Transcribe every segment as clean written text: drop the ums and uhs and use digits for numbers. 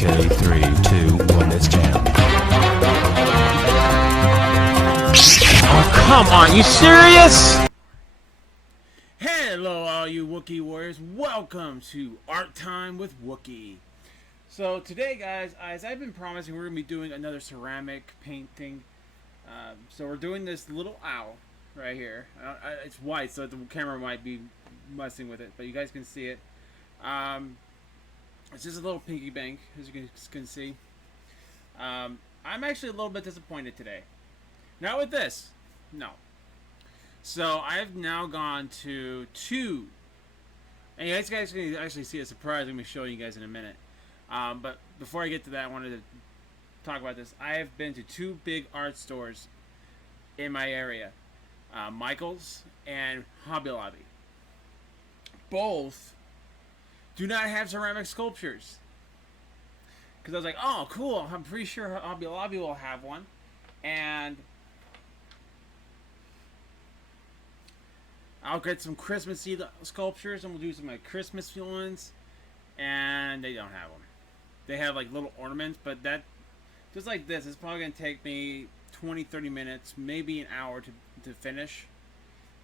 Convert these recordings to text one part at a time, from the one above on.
Okay, 3, 2, 1, let's jam. Oh, come on, you serious? Hello, all you Wookiee warriors. Welcome to Art Time with Wookiee. So today, guys, as I've been promising, we're going to be doing another ceramic painting. So we're doing this little owl right here. It's white, so the camera might be messing with it, but you guys can see it. It's just a little pinky bank, as you can see. I'm actually a little bit disappointed today. Not with this. No. So I've now gone to two. And you guys can actually see a surprise. I'm going to be showing you guys in a minute. But before I get to that, I wanted to talk about this. I have been to two big art stores in my area. Michael's and Hobby Lobby. Both do not have ceramic sculptures. Because I was like, oh, cool. I'm pretty sure Hobby Lobby will have one. And I'll get some Christmassy sculptures and we'll do some like Christmas ones. And they don't have them. They have like little ornaments, but that, just like this, it's probably going to take me 20-30 minutes, maybe an hour to finish.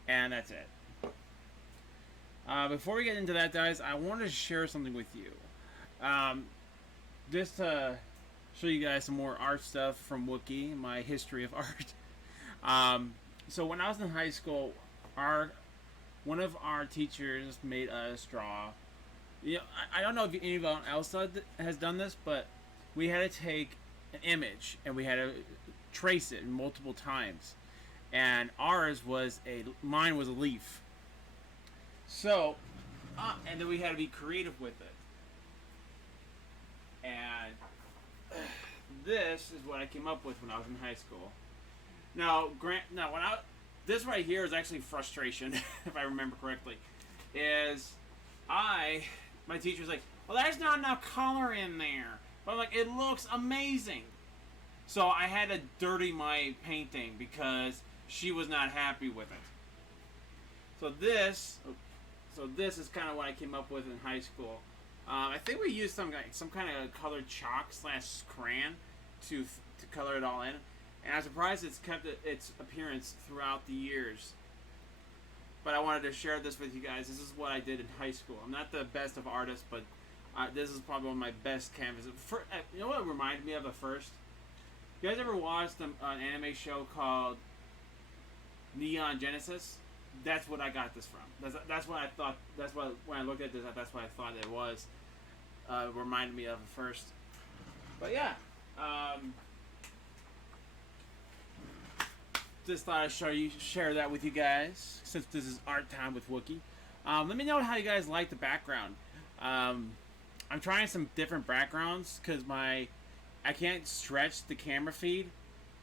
And that's it. Before we get into that, guys, I wanted to share something with you. Just to show you guys some more art stuff from Wookiee, my history of art. So when I was in high school, one of our teachers made us draw. You know, I don't know if anyone else has done this, but we had to take an image and we had to trace it multiple times. And mine was a leaf. So, and then we had to be creative with it. And this is what I came up with when I was in high school. Now, this right here is actually frustration, if I remember correctly. My teacher's like, well, there's not enough color in there. But I'm like, it looks amazing. So I had to dirty my painting because she was not happy with it. So this is kind of what I came up with in high school. I think we used some kind of colored chalk / crayon to color it all in. And I'm surprised it's kept its appearance throughout the years. But I wanted to share this with you guys. This is what I did in high school. I'm not the best of artists, but this is probably one of my best canvases. You know what reminded me of the first? You guys ever watched an anime show called Neon Genesis? That's what I got this from. That's what I thought. That's what when I looked at this, that's what I thought it was. Reminded me of it first. But yeah, just thought I'd share that with you guys since this is Art Time with Wookiee. Let me know how you guys like the background. I'm trying some different backgrounds because I can't stretch the camera feed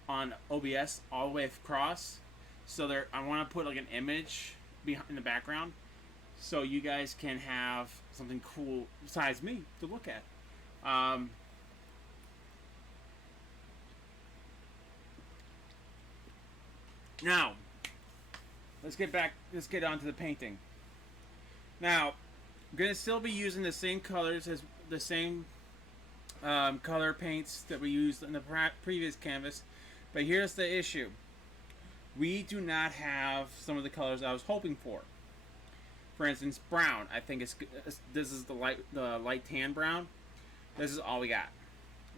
on OBS all the way across. So I want to put like an image in the background, so you guys can have something cool besides me to look at. Now, let's get on to the painting. Now, I'm gonna still be using the same colors as the same color paints that we used in the previous canvas, but here's the issue. We do not have some of the colors I was hoping for. For instance, brown. I think this is the light tan brown. This is all we got.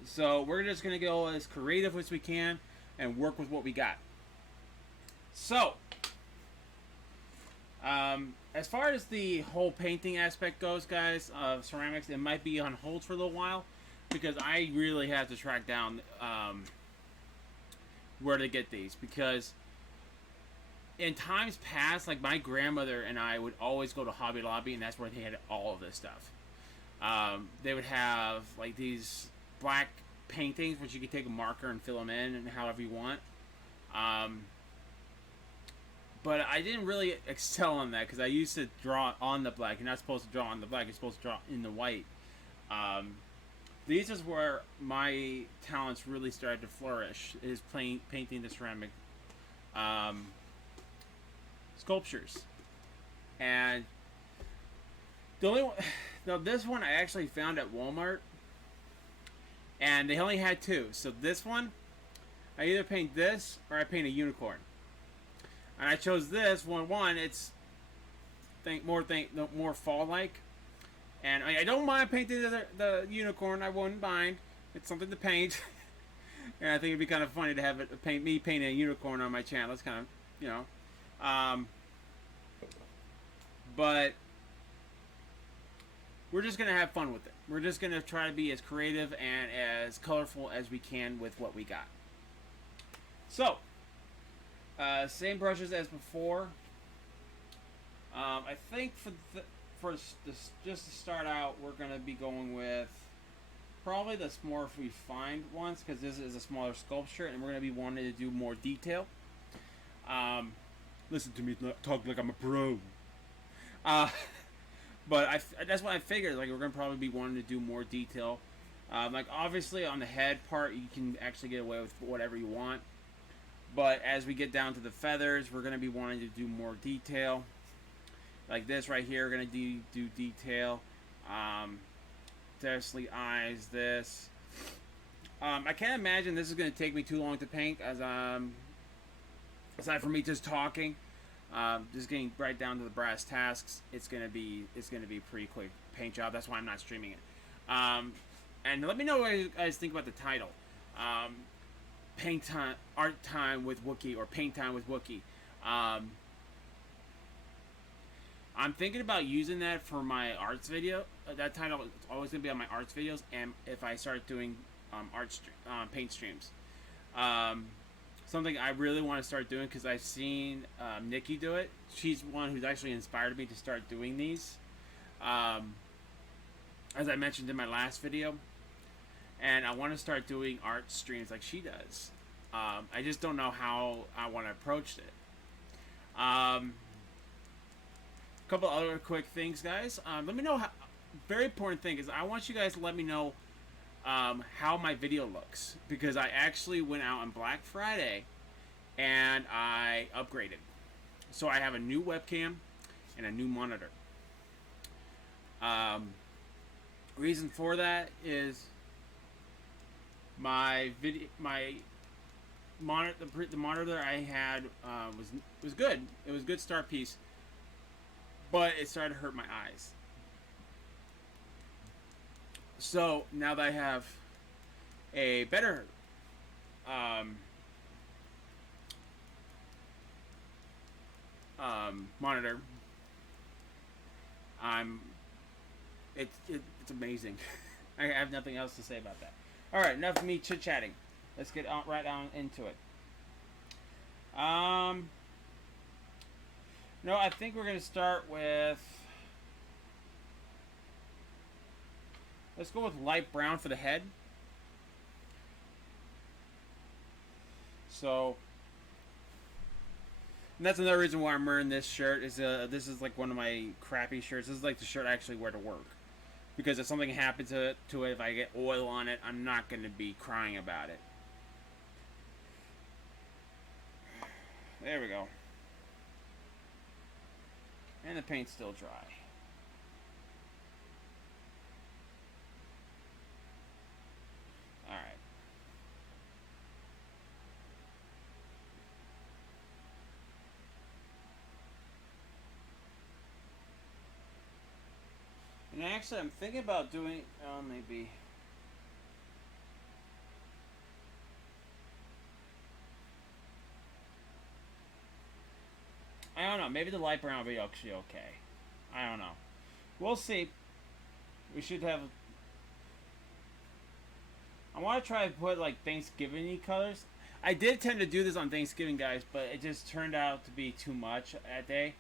So we're just gonna go as creative as we can and work with what we got. So, as far as the whole painting aspect goes, guys, of ceramics, it might be on hold for a little while because I really have to track down where to get these, because in times past, like my grandmother and I would always go to Hobby Lobby, and that's where they had all of this stuff. They would have like these black paintings, which you could take a marker and fill them in and however you want. But I didn't really excel on that because I used to draw on the black. You're not supposed to draw on the black. You're supposed to draw in the white. These is where my talents really started to flourish, is painting the ceramic sculptures. And the only one, now this one I actually found at Walmart. and they only had two. So this one, I either paint this or I paint a unicorn. And I chose this one. It's more fall-like, and I don't mind painting the unicorn. I wouldn't mind. It's something to paint, and I think it'd be kind of funny to have me painting a unicorn on my channel. It's kind of, you know, but we're just gonna have fun with it. We're just gonna try to be as creative and as colorful as we can with what we got. So, same brushes as before. I think just to start out, we're gonna be going with probably the more refined ones, because this is a smaller sculpture, and we're gonna be wanting to do more detail. Listen to me talk like I'm a pro. But that's what I figured. Like, we're gonna probably be wanting to do more detail. Like, obviously on the head part, you can actually get away with whatever you want. But as we get down to the feathers, we're gonna be wanting to do more detail. Like this right here, we're gonna do detail. Definitely eyes. This. I can't imagine this is gonna take me too long to paint, as aside from me just talking. Just getting right down to the brass tasks. It's gonna be a pretty quick paint job. That's why I'm not streaming it. And let me know what you guys think about the title. Paint time, art time with Wookiee, or paint time with Wookiee. I'm thinking about using that for my arts video. That title is always gonna be on my arts videos, and if I start doing paint streams. Something I really want to start doing, because I've seen Nikki do it. She's one who's actually inspired me to start doing these. As I mentioned in my last video. And I want to start doing art streams like she does. I just don't know how I want to approach it. A couple other quick things, guys. Let me know very important thing is, I want you guys to let me know how my video looks, because I actually went out on Black Friday and I upgraded. So I have a new webcam and a new monitor. Reason for that is the monitor I had was good. It was a good start piece, but it started to hurt my eyes. So now that I have a better monitor, it's amazing. I have nothing else to say about that. All right, enough of me chit-chatting. Let's get right on into it. No, I think we're gonna start with. Let's go with light brown for the head. So, and that's another reason why I'm wearing this shirt. This is like one of my crappy shirts. This is like the shirt I actually wear to work. Because if something happens to it, if I get oil on it, I'm not going to be crying about it. There we go. And the paint's still dry. Alright. And actually, I'm thinking about doing, maybe. I don't know. Maybe the light brown will be actually okay. I don't know. We'll see. We should have. I want to try to put like Thanksgiving-y colors. I did tend to do this on Thanksgiving, guys, but it just turned out to be too much that day.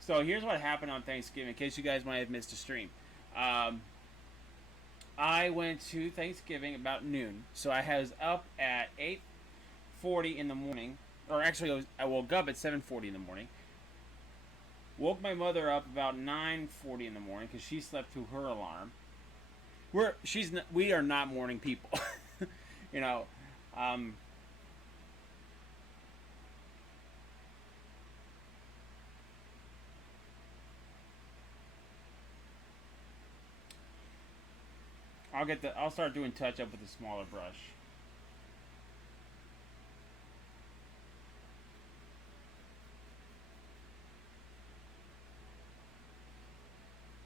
So here's what happened on Thanksgiving, in case you guys might have missed a stream. I went to Thanksgiving about noon. So I was up at 8:40 in the morning. Or actually, I woke up at 7:40 in the morning. Woke my mother up about 9:40 in the morning, because she slept through her alarm. We are not morning people. You know. I'll start doing touch up with a smaller brush.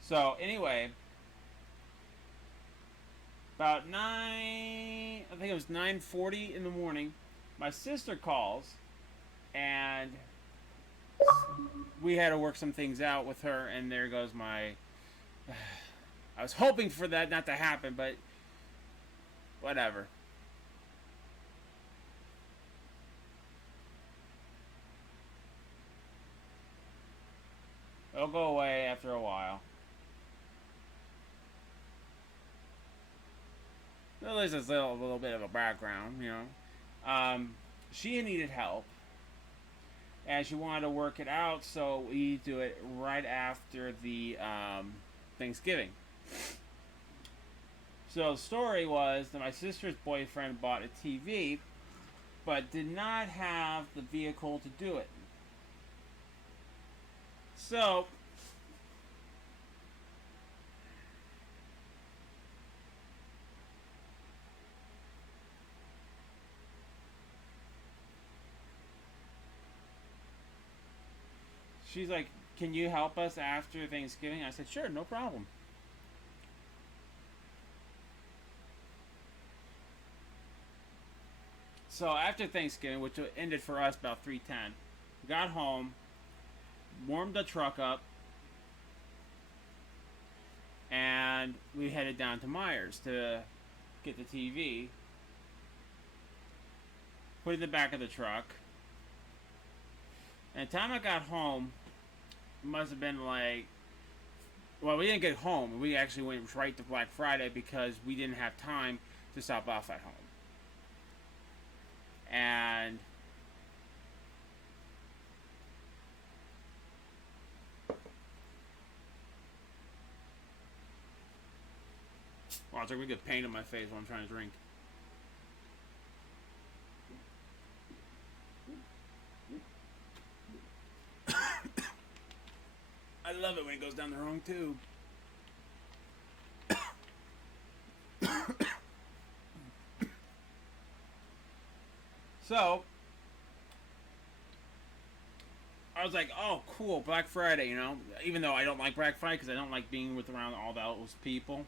So anyway, about I think it was 9:40 in the morning, my sister calls, and we had to work some things out with her, and there goes my. I was hoping for that not to happen, but whatever. It'll go away after a while. At least it's a little bit of a background, you know. She needed help, and she wanted to work it out, so we do it right after the Thanksgiving. So the story was that my sister's boyfriend bought a TV, but did not have the vehicle to do it. So she's like, "Can you help us after Thanksgiving?" I said, "Sure, no problem." So after Thanksgiving, which ended for us about 3:10, got home, warmed the truck up, and we headed down to Myers to get the TV, put it in the back of the truck. And the time I got home, it must have been like, well, we didn't get home. We actually went right to Black Friday because we didn't have time to stop off at home. And well, it's like we get paint on my face while I'm trying to drink. I love it when it goes down the wrong tube. So I was like, "Oh, cool, Black Friday," you know. Even though I don't like Black Friday because I don't like being with around all those people.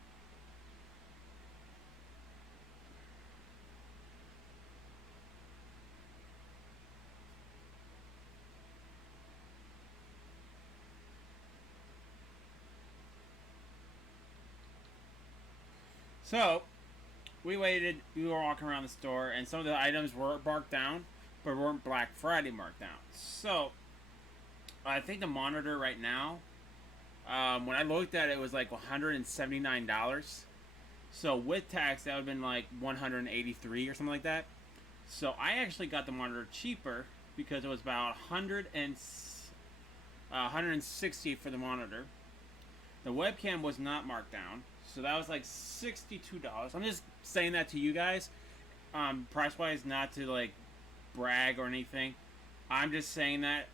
So we waited. We were walking around the store, and some of the items were marked down, but weren't Black Friday marked down. So I think the monitor right now, when I looked at it, was like $179. So with tax, that would have been like 183 or something like that. So I actually got the monitor cheaper because it was about 160 for the monitor. The webcam was not marked down, so that was like $62. I'm just saying that to you guys, price wise, not to like brag or anything. I'm just saying that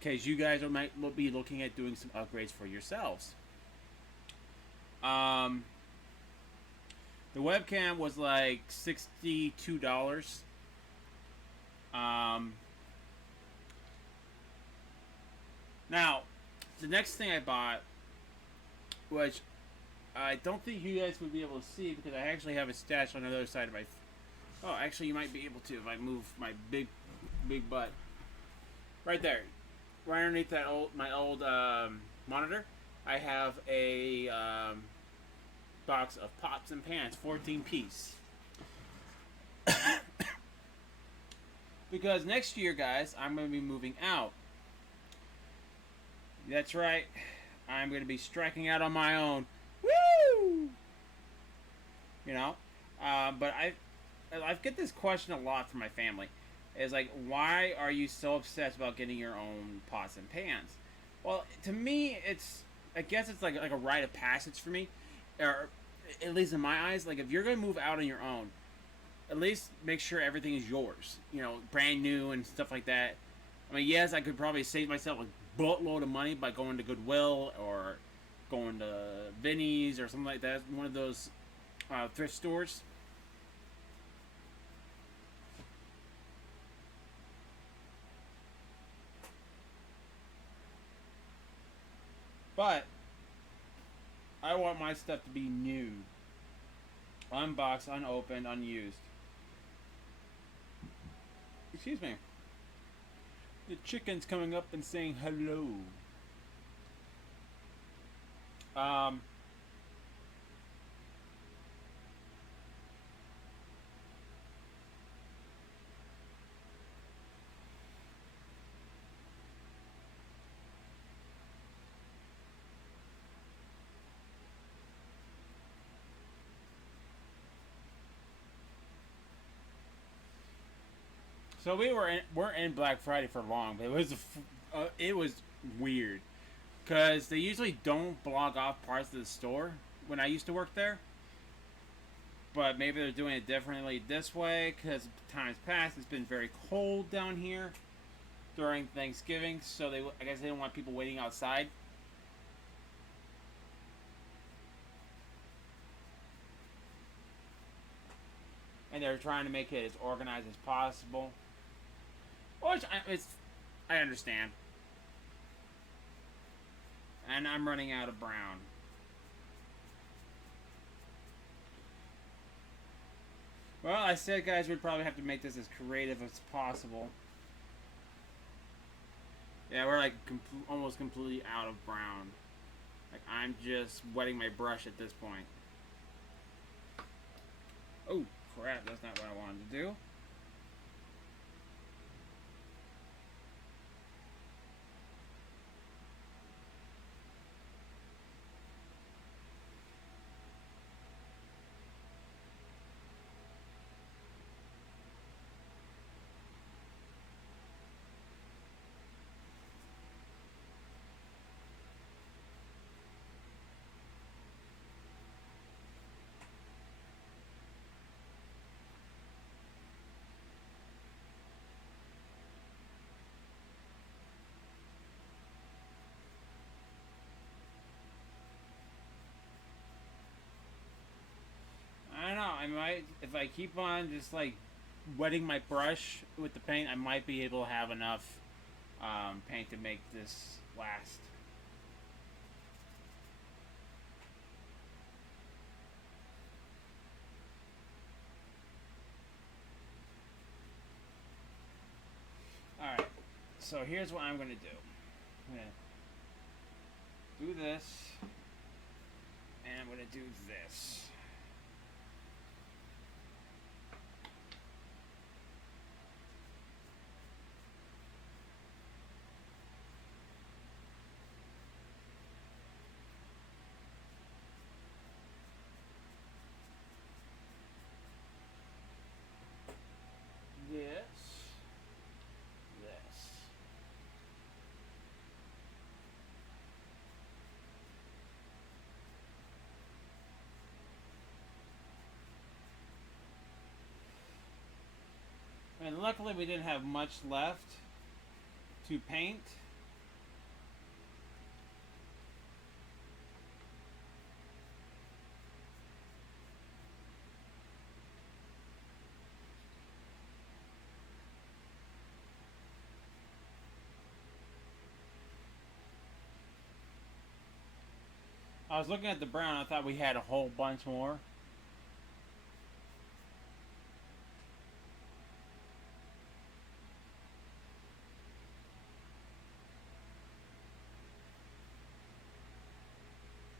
because you guys might be looking at doing some upgrades for yourselves. The webcam was like $62. Now, the next thing I bought, which I don't think you guys would be able to see because I actually have it stashed on the other side of my. Oh, actually, you might be able to if I move my big butt. Right there, right underneath that my old monitor, I have a box of pots and pans, 14 piece. Because next year, guys, I'm going to be moving out. That's right. I'm going to be striking out on my own. Woo! You know? But I get this question a lot from my family. It's like, why are you so obsessed about getting your own pots and pans? Well, to me, I guess it's like a rite of passage for me. Or, at least in my eyes, like, if you're going to move out on your own, at least make sure everything is yours. You know, brand new and stuff like that. I mean, yes, I could probably save myself a boatload of money by going to Goodwill or going to Vinnie's or something like that. One of those thrift stores. But I want my stuff to be new. Unboxed, unopened, unused. Excuse me. The chicken's coming up and saying hello. So we're in Black Friday for long, but it was weird because they usually don't block off parts of the store when I used to work there. But maybe they're doing it differently this way because times past it's been very cold down here during Thanksgiving, so I guess they didn't want people waiting outside. And they're trying to make it as organized as possible. Which I understand. And I'm running out of brown. Well, I said, guys, we'd probably have to make this as creative as possible. Yeah, we're like almost completely out of brown. Like, I'm just wetting my brush at this point. Oh, crap, that's not what I wanted to do. I don't know, I might, if I keep on just like wetting my brush with the paint, I might be able to have enough paint to make this last. Alright, so here's what I'm going to do. I'm going to do this, and I'm going to do this. And luckily we didn't have much left to paint. I was looking at the brown, I thought we had a whole bunch more.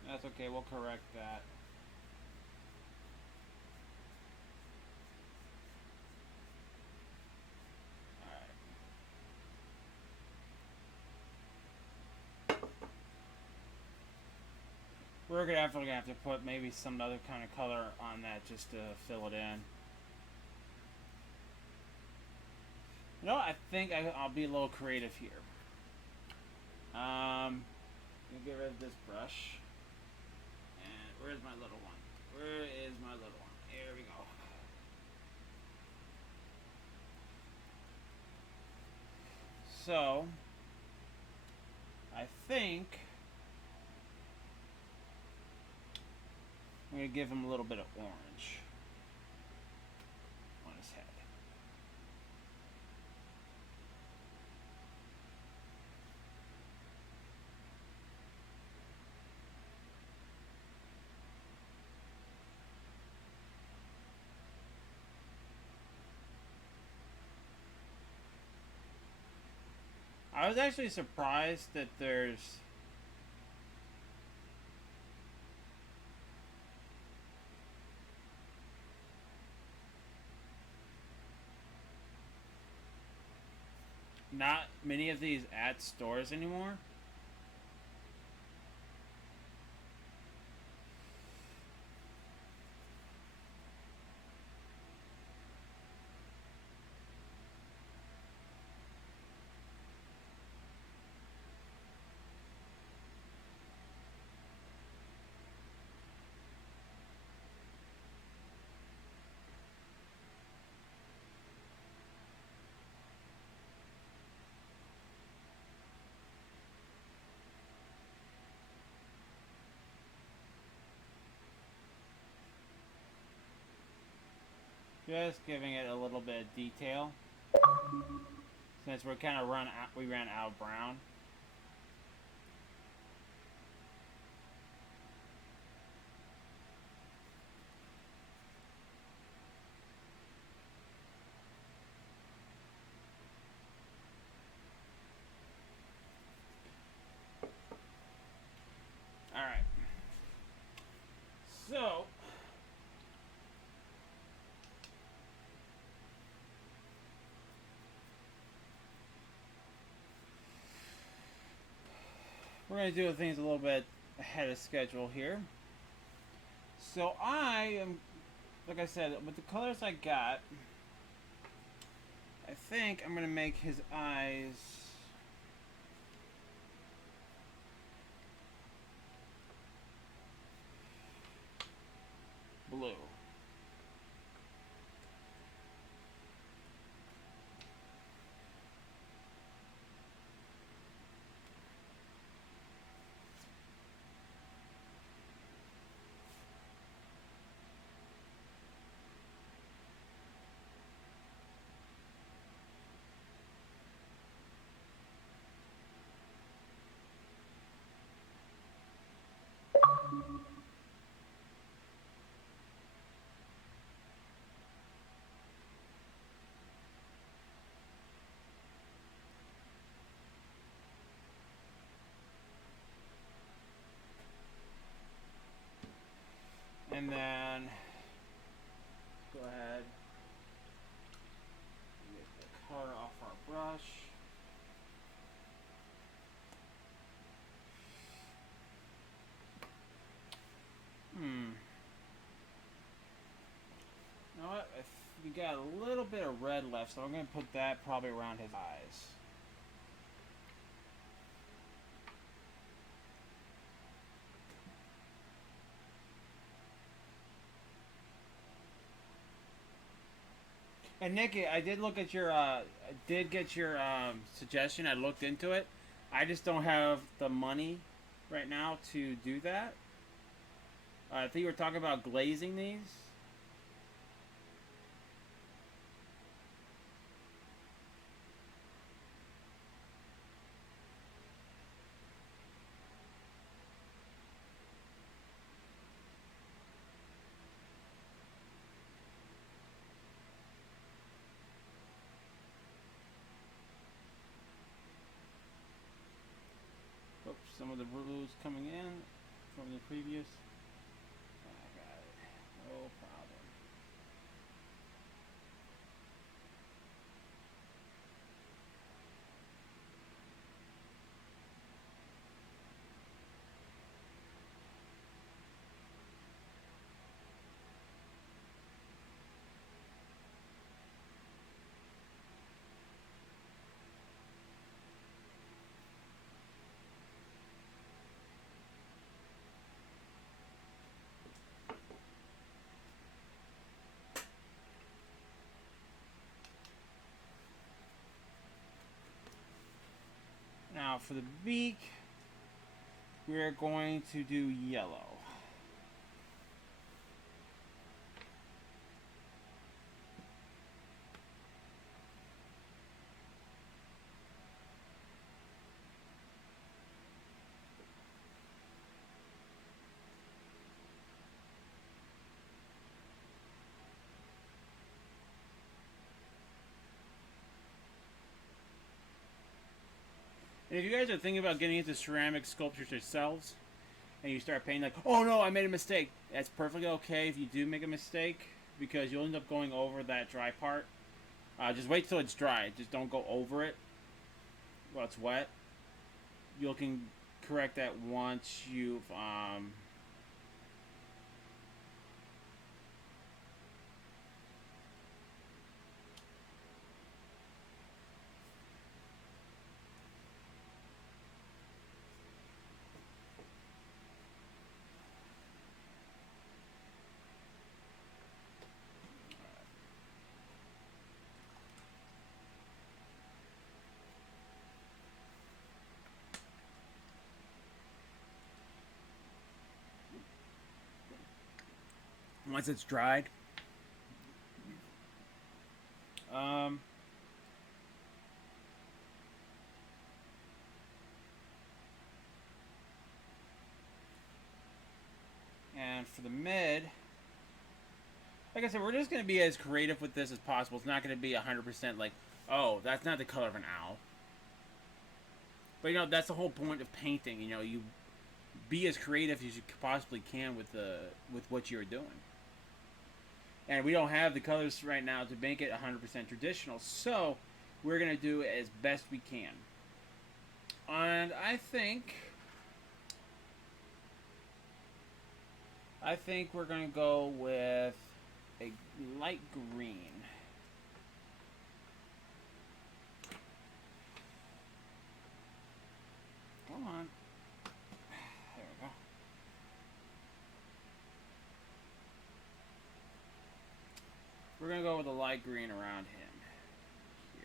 That's okay, we'll correct that. We're gonna have to put maybe some other kind of color on that just to fill it in. You know, I think I'll be a little creative here. Let me get rid of this brush. And where's my little one? Where is my little one? Here we go. So, I think I'm I'm going to give him a little bit of orange on his head. I was actually surprised that there's not many of these at stores anymore. Just giving it a little bit of detail. Since we ran out of brown. Alright. So we're going to do things a little bit ahead of schedule here. So I am, like I said, with the colors I got, I think I'm going to make his eyes blue. And then go ahead and get the color off our brush. You know what? We got a little bit of red left, so I'm going to put that probably around his eyes. And Nikki, I did look at your, suggestion. I looked into it. I just don't have the money right now to do that. I think you were talking about glazing these. Oops, some of the blues coming in from the previous. I got it. No problem. Now for the beak, we're going to do yellow. if you guys are thinking about getting into ceramic sculptures yourselves, and you start painting like, oh no, I made a mistake, that's perfectly okay if you do make a mistake, because you'll end up going over that dry part. Just wait till it's dry. Just don't go over it while it's wet. You can correct that once you've once it's dried. And for the mid, like I said, we're just going to be as creative with this as possible. It's not going to be 100% like, oh, that's not the color of an owl. But, you know, that's the whole point of painting. You know, you be as creative as you possibly can with what you're doing. And we don't have the colors right now to make it 100% traditional, so we're going to do it as best we can. And I think we're going to go with a light green. Come on. There we go. We're going to go with a light green around him. Here.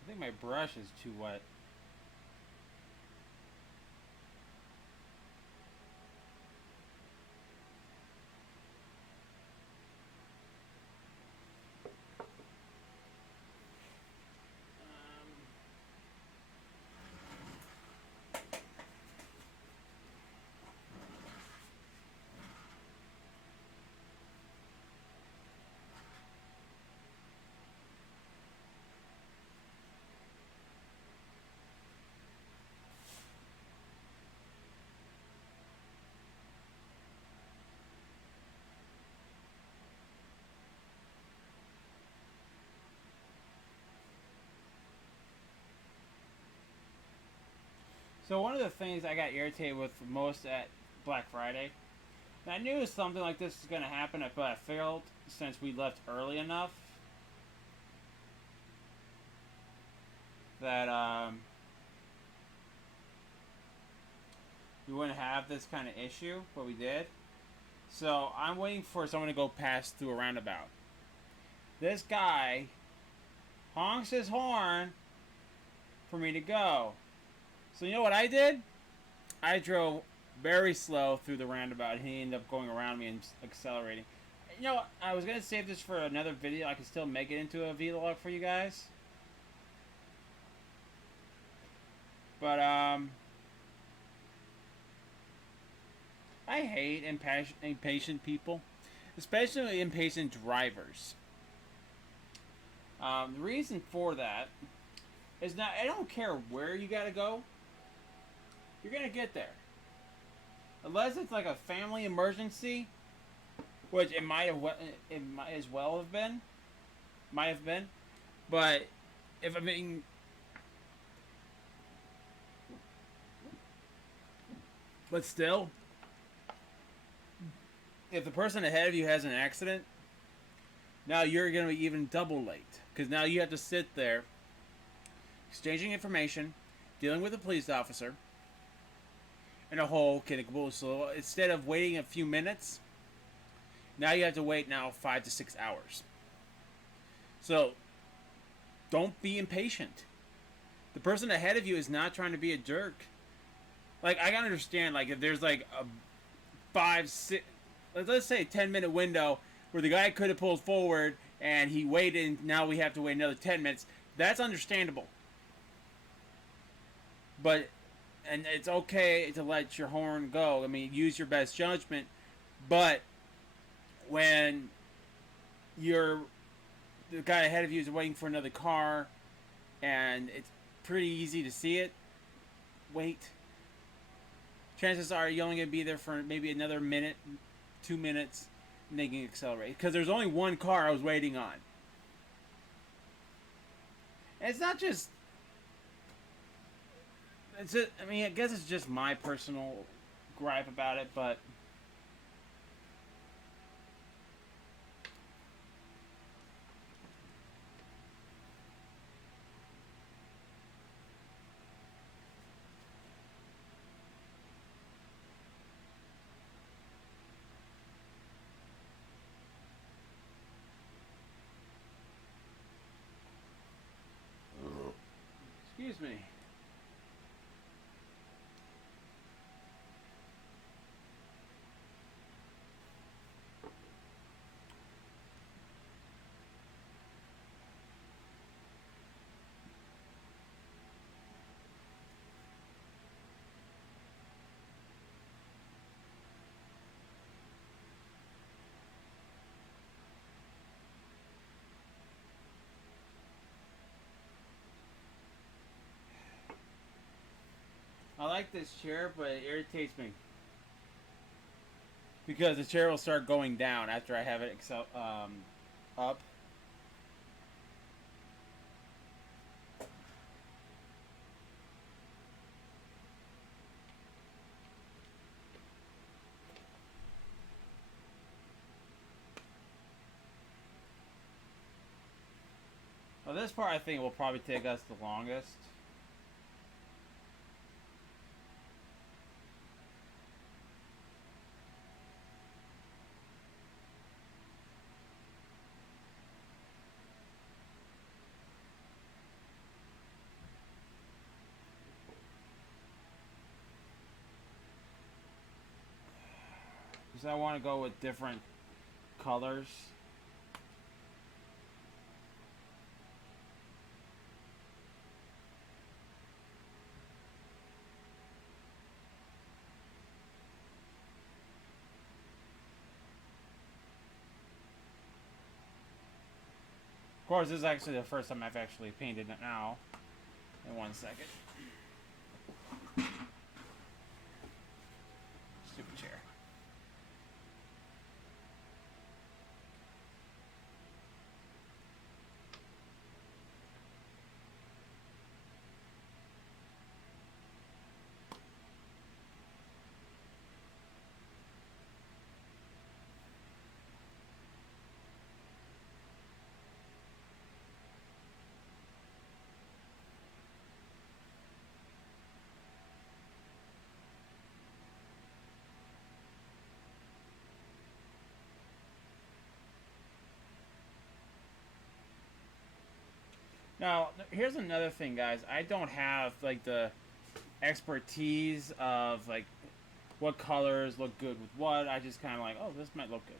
I think my brush is too wet. So one of the things I got irritated with most at Black Friday, and I knew something like this was going to happen, but I failed since we left early enough that we wouldn't have this kind of issue, but we did. So I'm waiting for someone to go past through a roundabout. This guy honks his horn for me to go. So you know what I did? I drove very slow through the roundabout, and he ended up going around me and accelerating. You know, I was going to save this for another video. I can still make it into a vlog for you guys. But, I hate impatient people. Especially impatient drivers. The reason for that is that I don't care where you gotta go. You're gonna get there. Unless it's like a family emergency, which it might as well have been. Might have been. But if I mean, but still, if the person ahead of you has an accident, now you're going to be even double late. Because now you have to sit there exchanging information, dealing with a police officer in a whole caboodle. So instead of waiting a few minutes, now you have to wait now 5 to 6 hours. So don't be impatient. The person ahead of you is not trying to be a jerk. Like, I can understand, like, if there's like a 5, 6, let's say a 10-minute window where the guy could have pulled forward and he waited and now we have to wait another 10 minutes. That's understandable. But, and it's okay to let your horn go. I mean, use your best judgment. But when the guy ahead of you is waiting for another car and it's pretty easy to see it, wait. Chances are you're only going to be there for maybe another minute, 2 minutes, and they can accelerate. Because there's only one car I was waiting on. And it's not just... I mean, I guess it's just my personal gripe about it, but... Excuse me. I like this chair, but it irritates me. Because the chair will start going down after I have it up. Well, this part I think will probably take us the longest. Because I want to go with different colors. Of course, this is actually the first time I've actually painted it now. In 1 second. Stupid chair. Now, here's another thing, guys. I don't have, like, the expertise of, like, what colors look good with what. I just kind of like, oh, this might look good.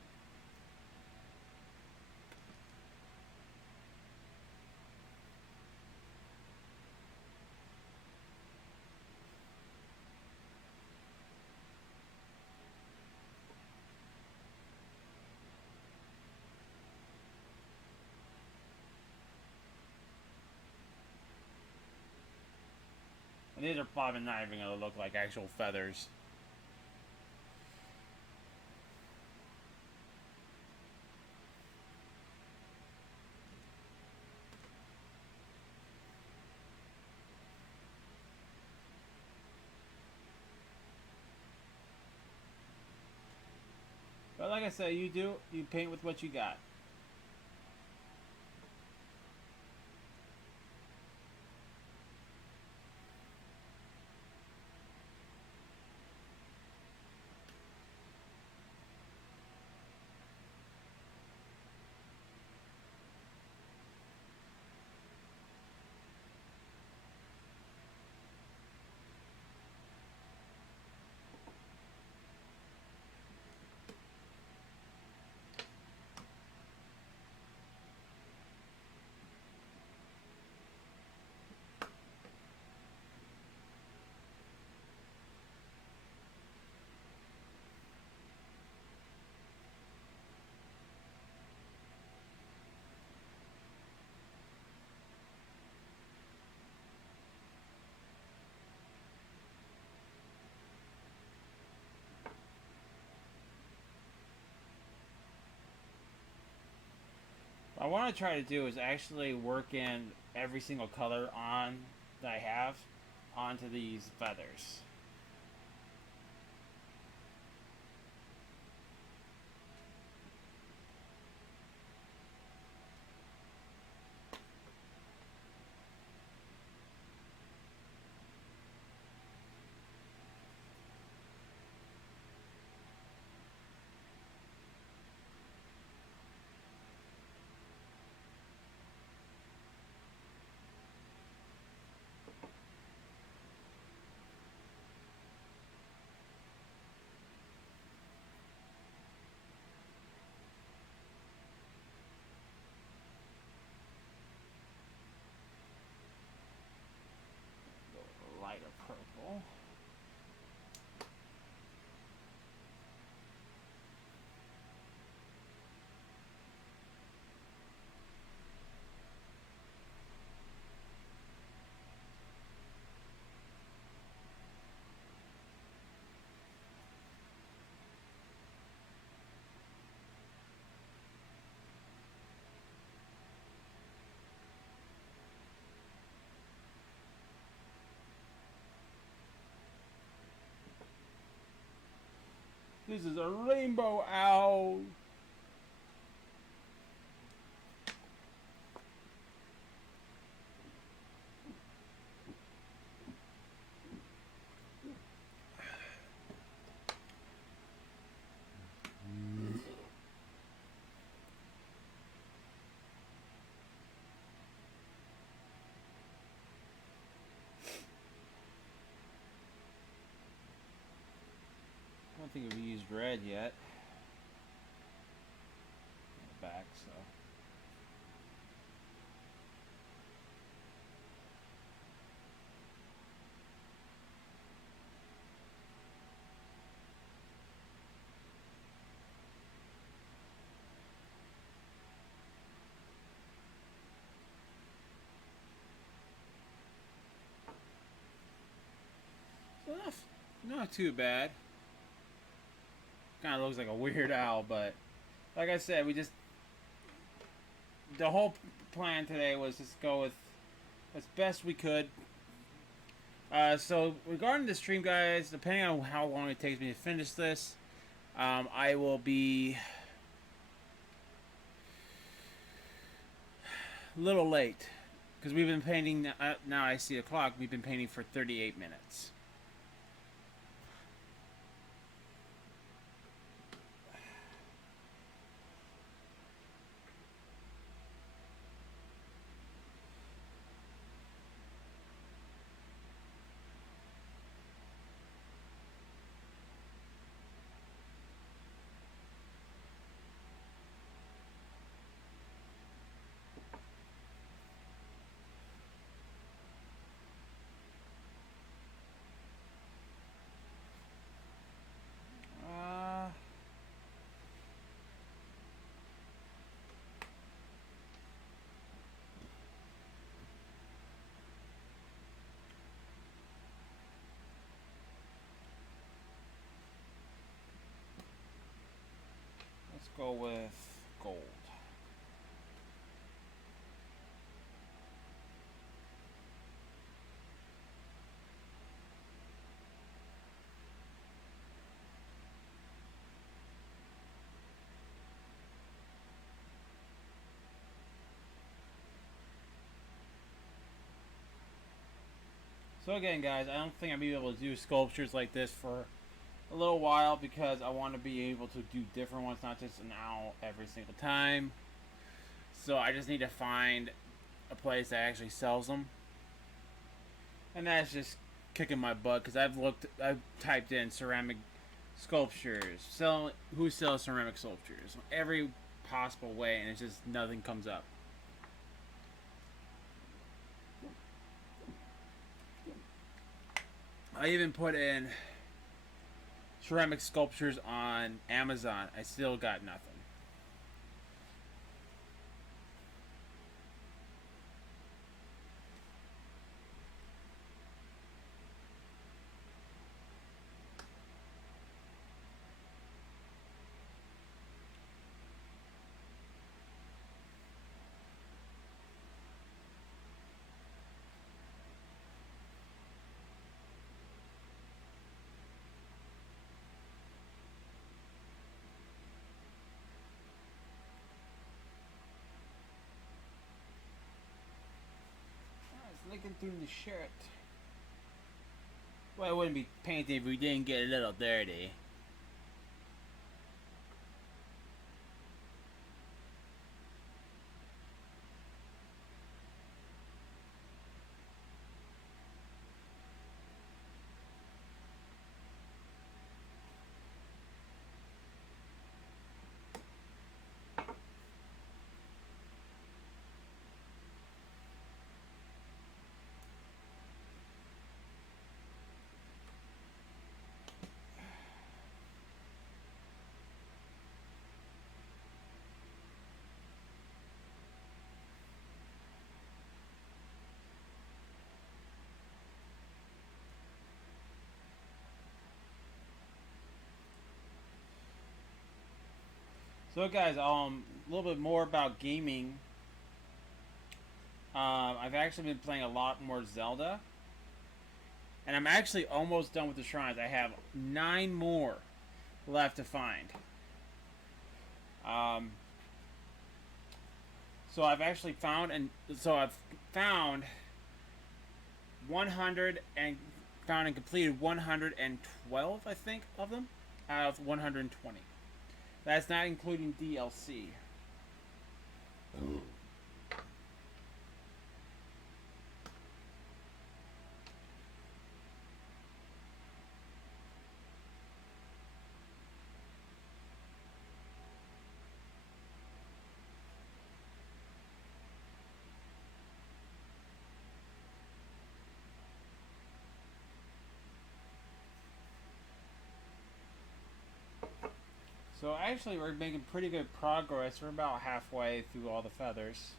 And these are probably not even going to look like actual feathers. But like I said, you paint with what you got. I want to try to do is actually work in every single color on that I have onto these feathers. Lighter purple. This is a rainbow owl. I don't think we've used red yet. Back, so. Not too bad. Kind of looks like a weird owl, but like I said, the whole plan today was just go with as best we could. So regarding the stream, guys, depending on how long it takes me to finish this, I will be a little late because we've been painting. Now I see the clock. We've been painting for 38 minutes. Let's go with gold. So again, guys, I don't think I'll be able to do sculptures like this for a little while because I want to be able to do different ones, not just an owl every single time. So I just need to find a place that actually sells them, and that's just kicking my butt because I've typed in ceramic sculptures, who sells ceramic sculptures, every possible way, and it's just nothing comes up. I even put in ceramic sculptures on Amazon. I still got nothing. looking through the shirt. Well, it wouldn't be painted if we didn't get a little dirty. So guys, a little bit more about gaming. I've actually been playing a lot more Zelda. And I'm actually almost done with the shrines. I have 9 more left to find. So I've actually found, I've found 100 and found and completed 112, I think, of them out of 120. That's not including DLC. So actually we're making pretty good progress. We're about halfway through all the feathers.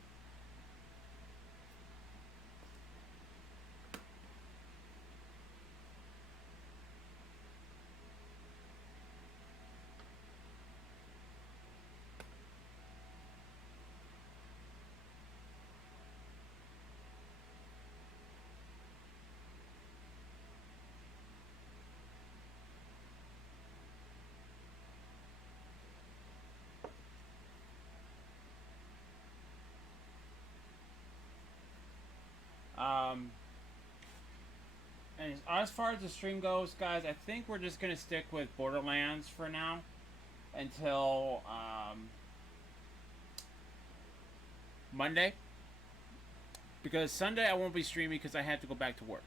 And as far as the stream goes, guys, I think we're just going to stick with Borderlands for now until Monday. Because Sunday I won't be streaming because I have to go back to work.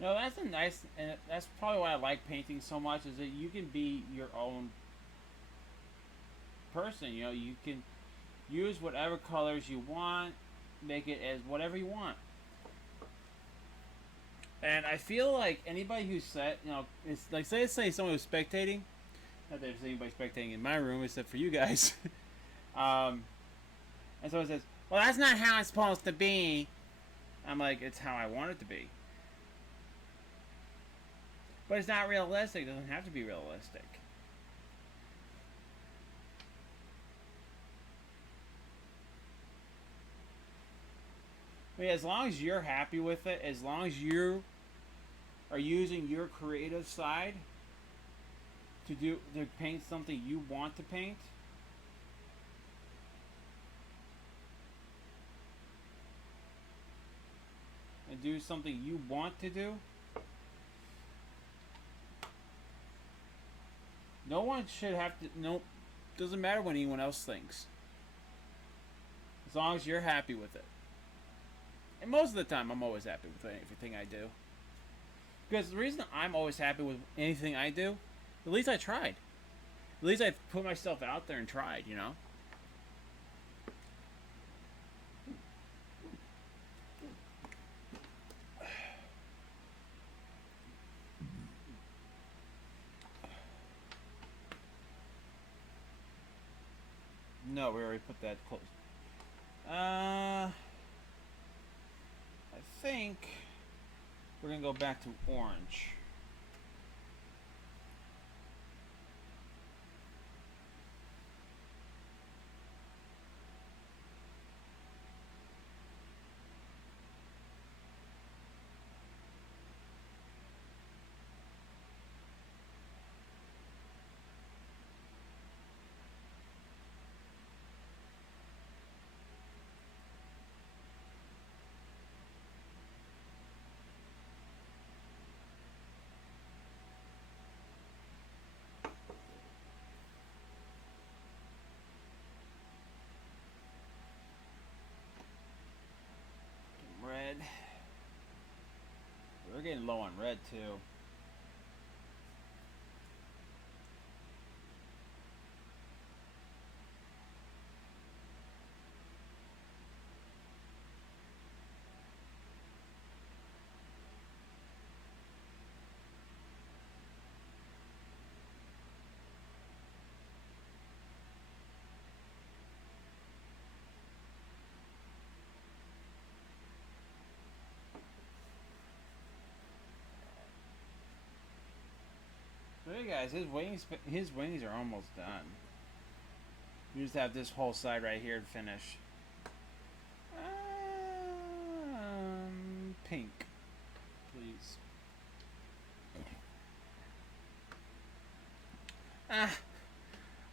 No, that's a nice, and that's probably why I like painting so much, is that you can be your own person. You know, you can use whatever colors you want, make it as whatever you want. And I feel like anybody who said, you know, it's like, say someone who's spectating, not that there's anybody spectating in my room except for you guys. And someone says, well, that's not how it's supposed to be. I'm like, it's how I want it to be. But it's not realistic. It doesn't have to be realistic. I mean, as long as you're happy with it, as long as you are using your creative side to paint something you want to paint, and do something you want to do, no one should have to. Nope. Doesn't matter what anyone else thinks. As long as you're happy with it. And most of the time, I'm always happy with everything I do. Because the reason I'm always happy with anything I do, at least I tried. At least I put myself out there and tried, you know? No, we already put that close. I think we're gonna go back to orange. Red. We're getting low on red too. So hey guys, his wings are almost done. You just have this whole side right here to finish. Pink, please.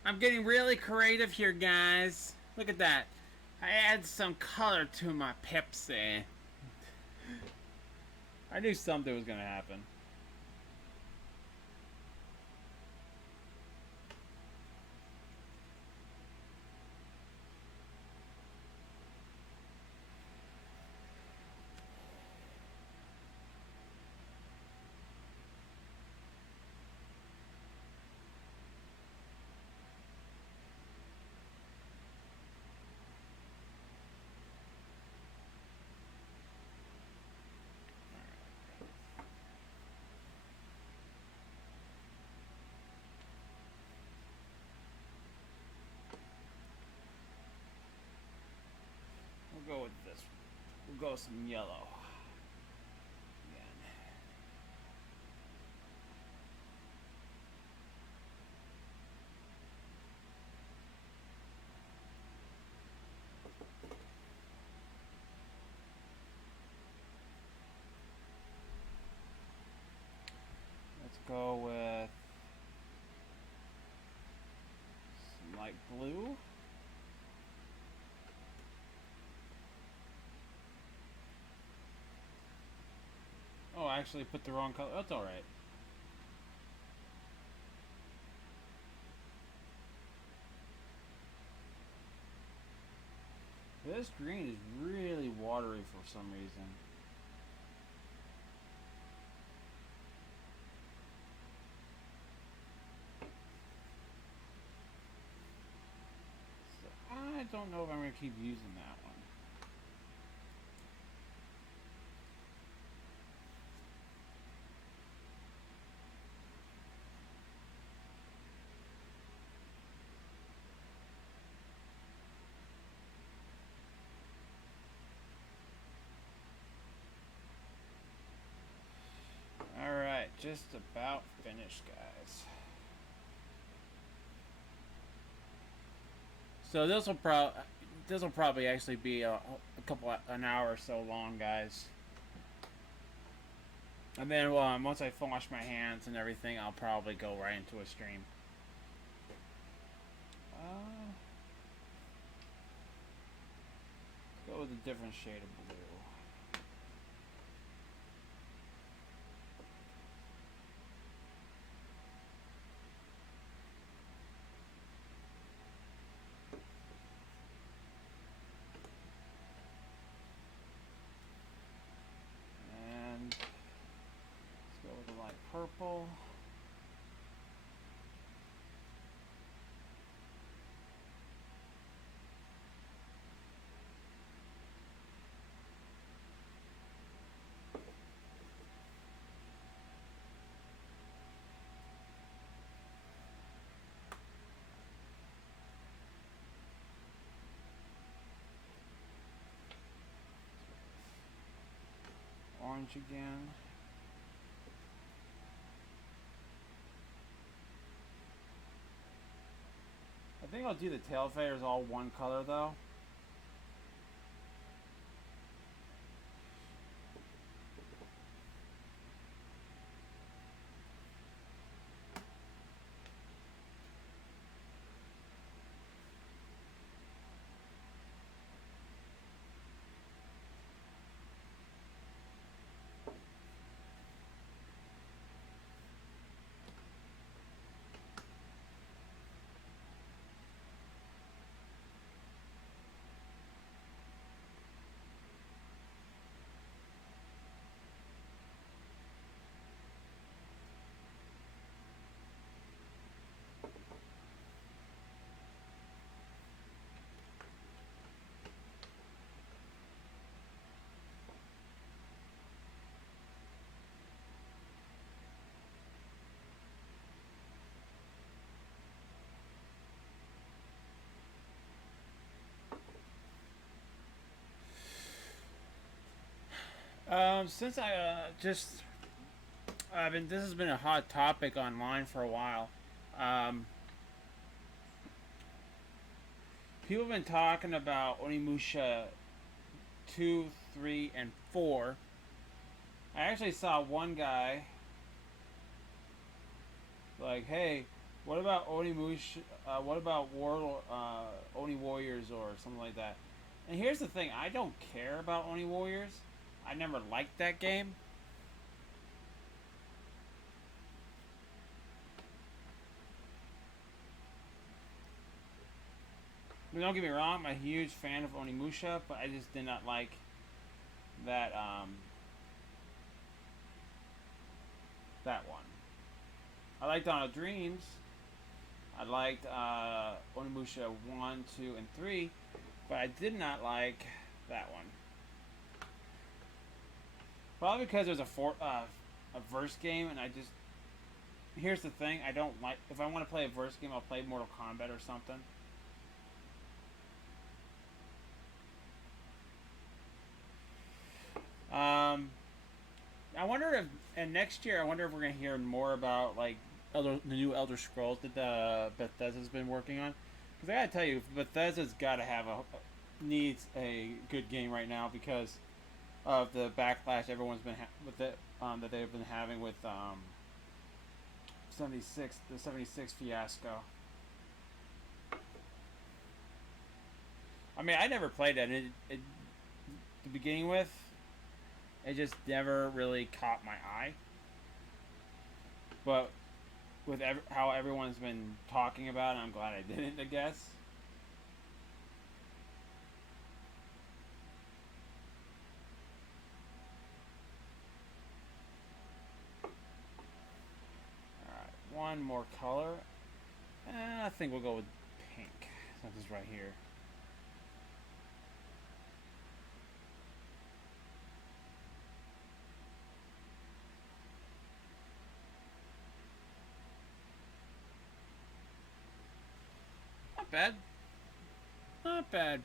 I'm getting really creative here, guys. Look at that. I add some color to my Pepsi. I knew something was gonna happen. We'll go with this. We'll go with some yellow. Again. Let's go with some light blue. Oh, I actually put the wrong color. That's alright. This green is really watery for some reason. So I don't know if I'm going to keep using that one. Alright, just about finished, guys. So this will probably actually be an hour or so long, guys. And then once I wash my hands and everything, I'll probably go right into a stream. Let's go with a different shade of blue. Purple. orange again. I think I'll do the tail feathers all one color though. Since this has been a hot topic online for a while. Um, People have been talking about Onimusha 2, 3, and 4. I actually saw one guy like, hey, what about Onimusha, what about Oni Warriors or something like that? And here's the thing, I don't care about Oni Warriors. I never liked that game. I mean, don't get me wrong, I'm a huge fan of Onimusha, but I just did not like that that one. I liked Dawn of Dreams. I liked Onimusha 1, 2, and 3, but I did not like that one. Probably because there's a verse game, and I just... Here's the thing, I don't like... If I want to play a verse game, I'll play Mortal Kombat or something. I wonder if... And next year, I wonder if we're going to hear more about, like, the new Elder Scrolls that Bethesda's been working on. Because I gotta tell you, Bethesda's gotta have needs a good game right now because of the backlash everyone's been that they've been having with 76 fiasco. I mean, I never played it. To begin with, it just never really caught my eye. But with how everyone's been talking about it, I'm glad I didn't, I guess. Alright, one more color. I think we'll go with pink, since it's right here. Not bad. Not bad.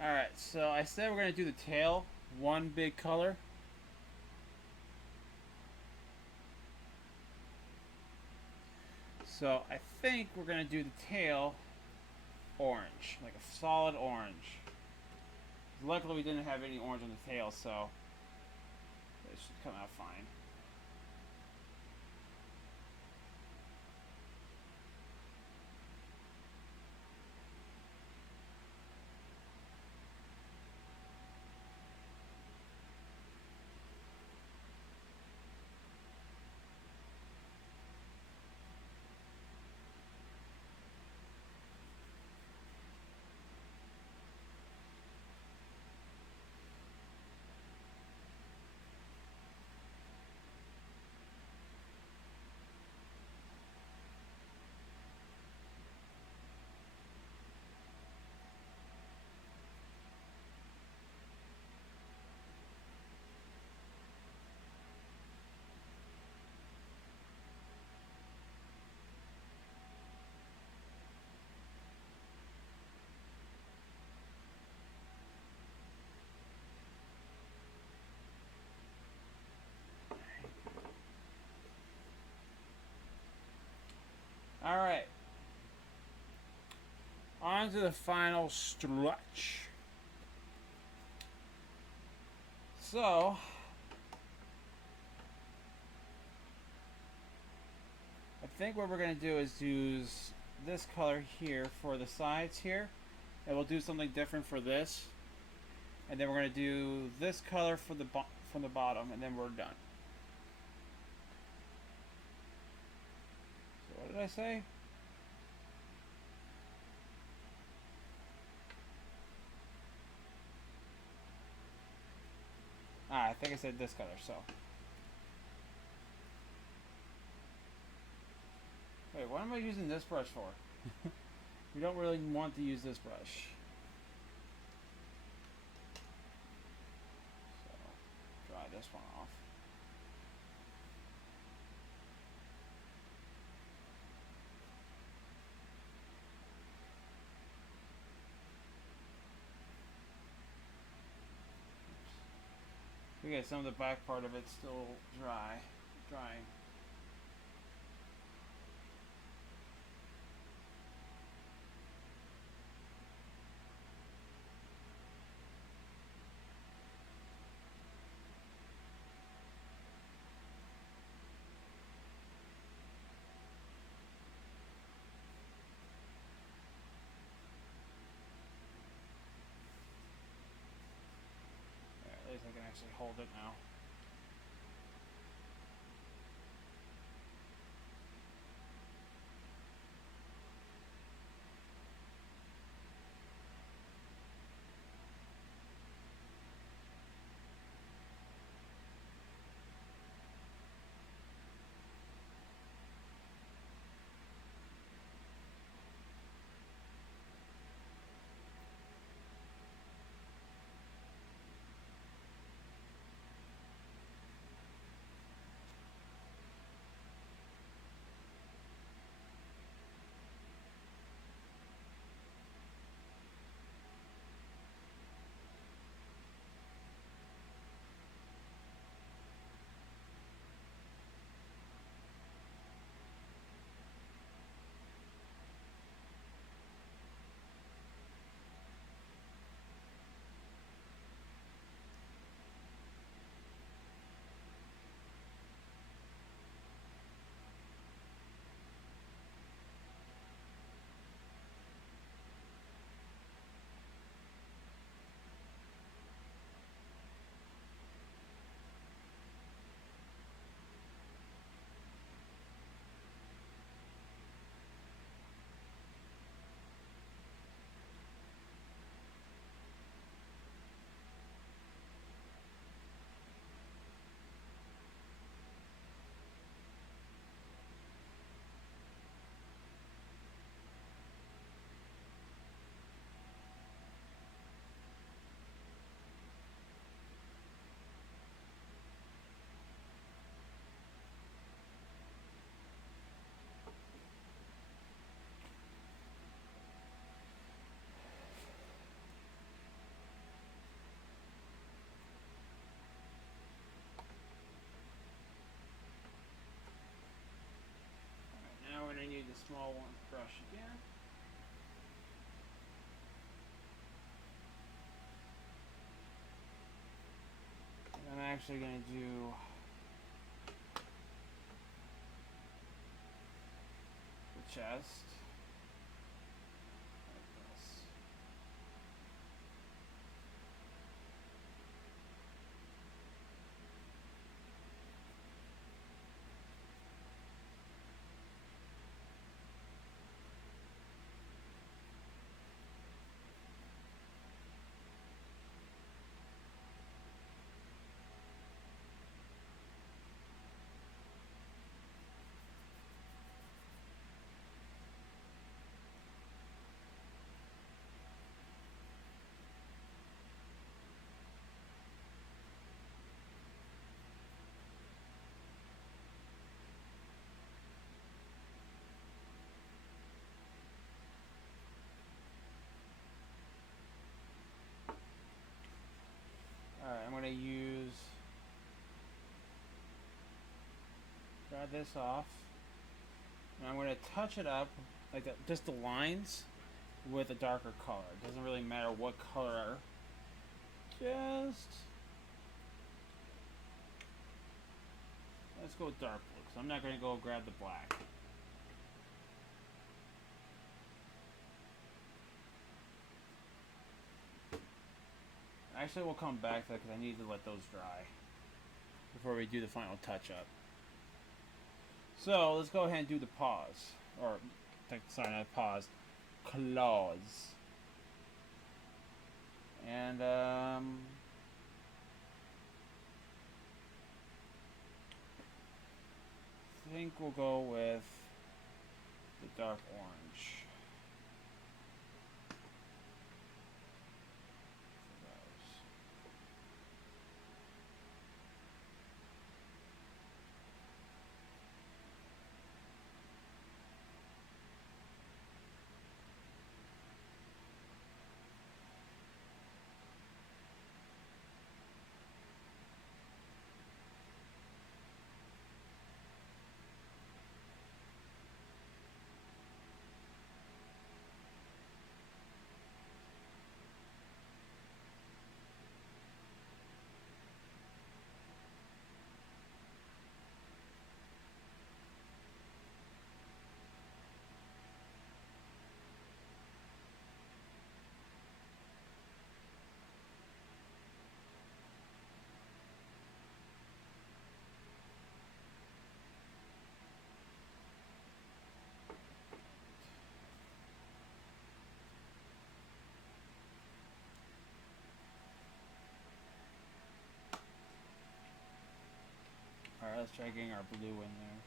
Alright, so I said we're going to do the tail, one big color. So I think we're going to do the tail orange, like a solid orange. Luckily we didn't have any orange on the tail, so it should come out fine. Alright. On to the final stretch. So, I think what we're going to do is use this color here for the sides here. And we'll do something different for this. And then we're going to do this color for the from the bottom, and then we're done. So what did I say? I think I said this color, so. Wait, what am I using this brush for? We don't really want to use this brush. So, dry this one off. Okay, some of the back part of it's still drying. At least I can actually hold it now. Now we're going to need the small one brush again. And I'm actually going to do the chest. Like this. Alright, I'm going to dry this off, And I'm going to touch it up, like that, just the lines, with a darker color. It doesn't really matter what color. Just... let's go with dark blue, because I'm not going to go grab the black. Actually, we'll come back to that because I need to let those dry before we do the final touch-up. So, let's go ahead and do the paws. Or, sorry, not paws. Claws. And, I think we'll go with the dark orange. Alright, let's try getting our blue in there.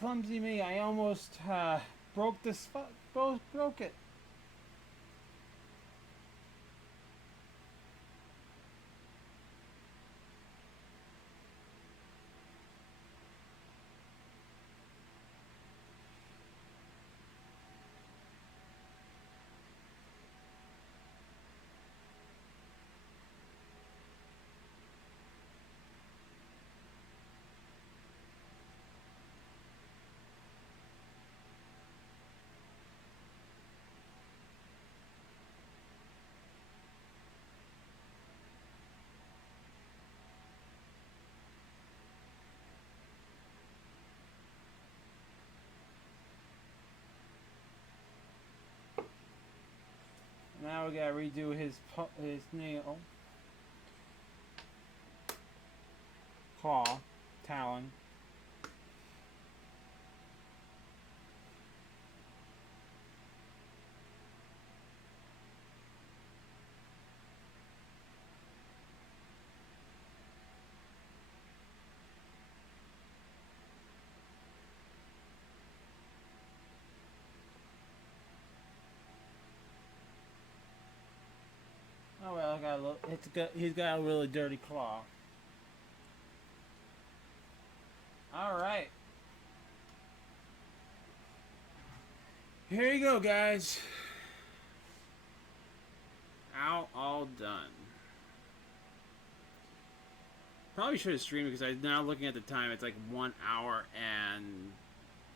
Clumsy me, I almost broke this, broke it. Now we gotta redo his nail, claw, talon. Oh well, I got a little, he's got a really dirty claw. Alright. Here you go, guys. All done. Probably should have streamed because I'm now looking at the time. It's like 1 hour and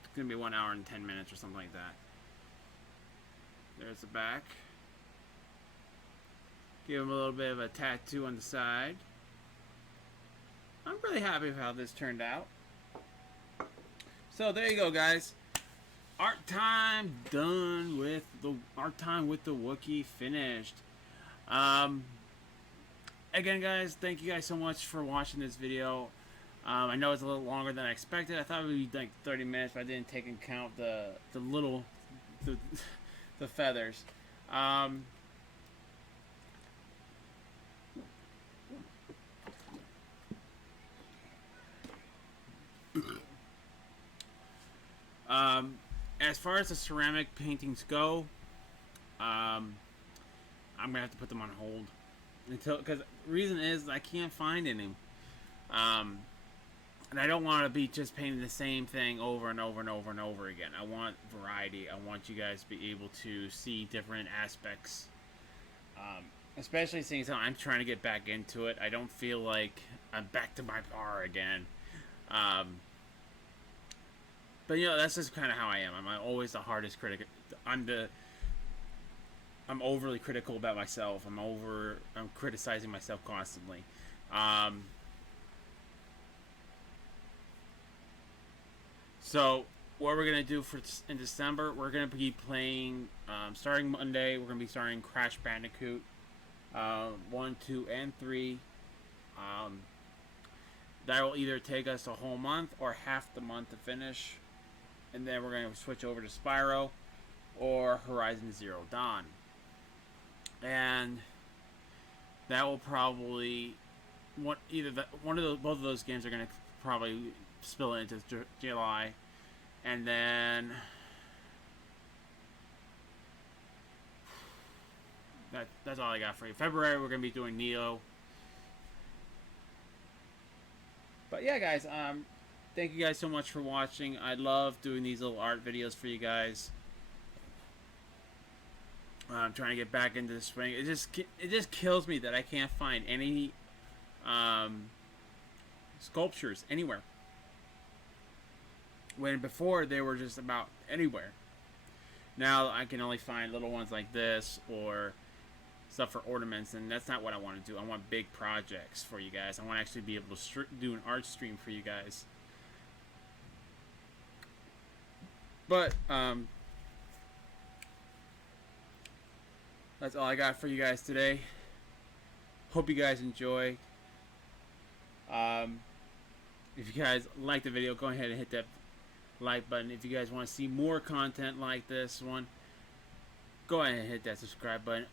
it's gonna be 1 hour and 10 minutes or something like that. There's the back. Give him a little bit of a tattoo on the side. I'm really happy with how this turned out. So there you go, guys. Art time done with the Wookiee finished. Again, guys, thank you guys so much for watching this video. I know it's a little longer than I expected. I thought it would be like 30 minutes, but I didn't take into account the feathers. As far as the ceramic paintings go, I'm gonna have to put them on hold until, because reason is I can't find any, and I don't want to be just painting the same thing over and over and over and over again. I want variety. I want you guys to be able to see different aspects, especially seeing how I'm trying to get back into it. I don't feel like I'm back to my bar again. But you know, that's just kind of how I am. I'm always the hardest critic. I'm overly critical about myself. I'm criticizing myself constantly. So what we're gonna do in December, we're gonna be playing starting Monday. We're gonna be starting Crash Bandicoot 1, 2, and 3. That will either take us a whole month or half the month to finish, and then we're gonna switch over to Spyro or Horizon Zero Dawn. And that will probably both of those games are going to probably spill into July, and then that's all I got for you. February we're going to be doing Neo. But yeah, guys, thank you guys so much for watching. I love doing these little art videos for you guys. I'm trying to get back into the swing. It just kills me that I can't find any sculptures anywhere. When before they were just about anywhere. Now I can only find little ones like this or stuff for ornaments, and that's not what I want to do. I want big projects for you guys. I want to actually be able to do an art stream for you guys. But that's all I got for you guys today. Hope you guys enjoy. If you guys like the video, go ahead and hit that like button. If you guys want to see more content like this one, go ahead and hit that subscribe button,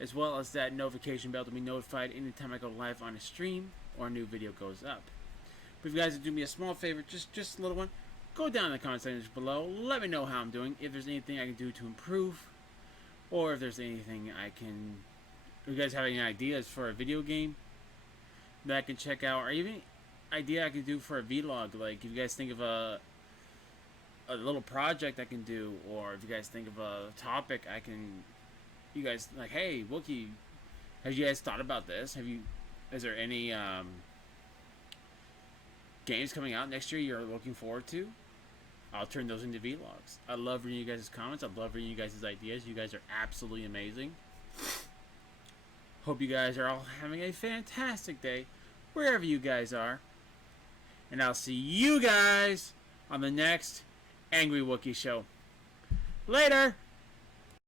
as well as that notification bell to be notified anytime I go live on a stream or a new video goes up. But if you guys would do me a small favor, just a little one, go down in the comment section below. Let me know how I'm doing. If there's anything I can do to improve, or if there's anything if you guys have any ideas for a video game that I can check out, or even idea I can do for a vlog. Like if you guys think of a little project I can do, or if you guys think of a topic you guys like, hey Wookiee, have you guys thought about this? Is there any games coming out next year you're looking forward to? I'll turn those into vlogs. I love reading you guys' comments. I love reading you guys' ideas. You guys are absolutely amazing. Hope you guys are all having a fantastic day, wherever you guys are. And I'll see you guys on the next Angry Wookiee show. Later!